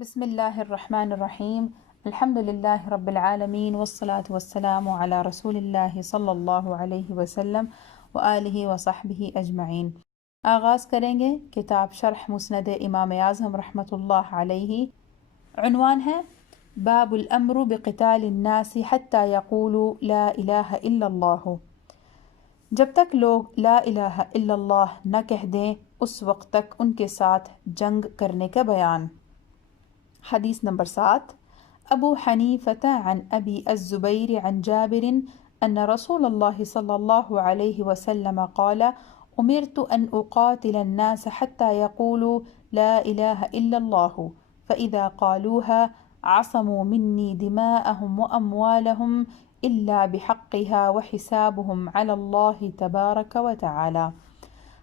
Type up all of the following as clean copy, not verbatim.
بسم الله الرحمن الرحیم الحمد للہ رب العالمین والصلاة والسلام علی رسول اللہ صلی اللہ علیہ وسلم وآلہ وصحبہ اجمعین۔ آغاز کریں گے کتاب شرح مسند امام اعظم رحمۃ اللہ علیہ۔ عنوان ہے باب الامر بقتال الناس حتی یقولوا لا الہ الا اللہ۔ جب تک لوگ لا الہ الا اللہ نہ کہہ دیں اس وقت تک ان کے ساتھ جنگ کرنے کا بیان۔ حدیث نمبر 7۔ ابو حنیفة عن ابی الزبیر عن جابر ان رسول اللہ صلی اللہ علیہ وسلم قال امرت ان اقاتل الناس حتى يقولوا لا الہ الا اللہ فاذا قالوها عصموا منی دماءهم واموالهم الا بحقها وحسابهم على اللہ تبارک وتعالی۔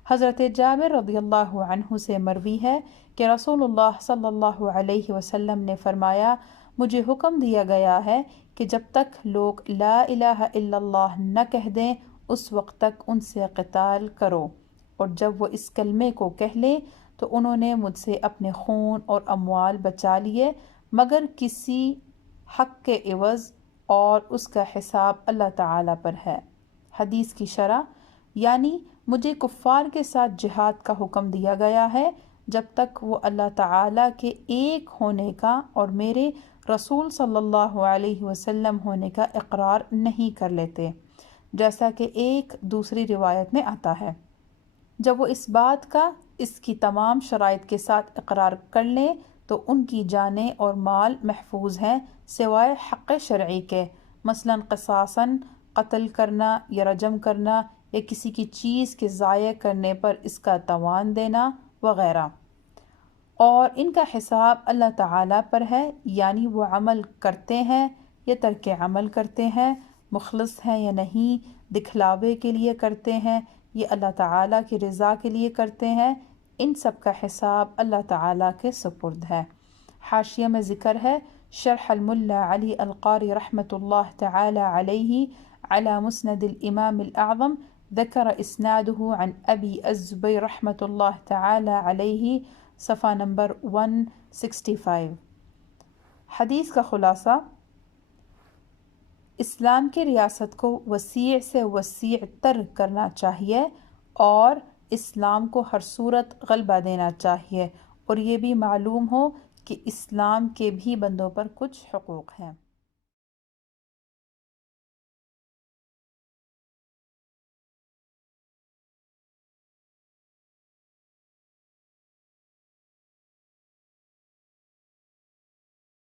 حضرت جابر رضی اللہ عنہ سے مروی ہے کہ رسول اللہ صلی اللہ علیہ وسلم نے فرمایا، مجھے حکم دیا گیا ہے کہ جب تک لوگ لا الہ الا اللہ نہ کہہ دیں اس وقت تک ان سے قتال کرو، اور جب وہ اس کلمے کو کہہ لیں تو انہوں نے مجھ سے اپنے خون اور اموال بچا لیے مگر کسی حق کے عوض، اور اس کا حساب اللہ تعالیٰ پر ہے۔ حدیث کی شرح، یعنی مجھے کفار کے ساتھ جہاد کا حکم دیا گیا ہے جب تک وہ اللہ تعالیٰ کے ایک ہونے کا اور میرے رسول صلی اللہ علیہ وسلم ہونے کا اقرار نہیں کر لیتے، جیسا کہ ایک دوسری روایت میں آتا ہے۔ جب وہ اس بات کا اس کی تمام شرائط کے ساتھ اقرار کر لیں تو ان کی جانیں اور مال محفوظ ہیں سوائے حق شرعی کے، مثلاً قصاصاً قتل کرنا یا رجم کرنا یا کسی کی چیز کے ضائع کرنے پر اس کا تاوان دینا وغیرہ، اور ان کا حساب اللہ تعالیٰ پر ہے، یعنی وہ عمل کرتے ہیں یا ترک عمل کرتے ہیں، مخلص ہیں یا نہیں، دکھلاوے کے لیے کرتے ہیں یا اللہ تعالیٰ کی رضا کے لیے کرتے ہیں، ان سب کا حساب اللہ تعالیٰ کے سپرد ہے۔ حاشیہ میں ذکر ہے، شرح الملا علی القاری رحمۃ اللہ تعالی علیہ علی مسند الامام الاعظم ذکر اسنادہ عن ابی الزبیر رحمۃ اللہ تعالی علیہ، صفحہ نمبر 165۔ حدیث کا خلاصہ، اسلام کی ریاست کو وسیع سے وسیع تر کرنا چاہیے اور اسلام کو ہر صورت غلبہ دینا چاہیے، اور یہ بھی معلوم ہو کہ اسلام کے بھی بندوں پر کچھ حقوق ہیں۔